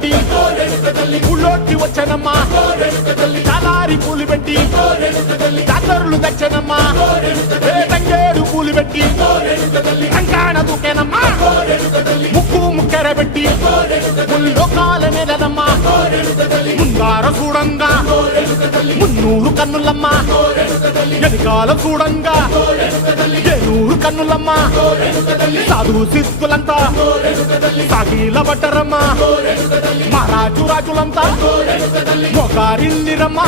పెట్టి ఊళ్ళోకి వచ్చానమ్మా చాలారి పూలు పెట్టి జాతరులు తెచ్చానమ్మా తంగేడు పూలు పెట్టి కంకాణ దూకేనమ్మా ముక్కు ముక్కెర పెట్టి ముల్లోకాల నెలనమ్మా ముందార చూడంగా మున్నూరు కన్నులమ్మా ఎనకాల చూడంగా ఏనూరు కన్నులమ్మా సాధువు సిద్ధులంతా సాగిల బట్టరమ్మా మహారాజు రాజులంతా మొగారిల్లిరమ్మా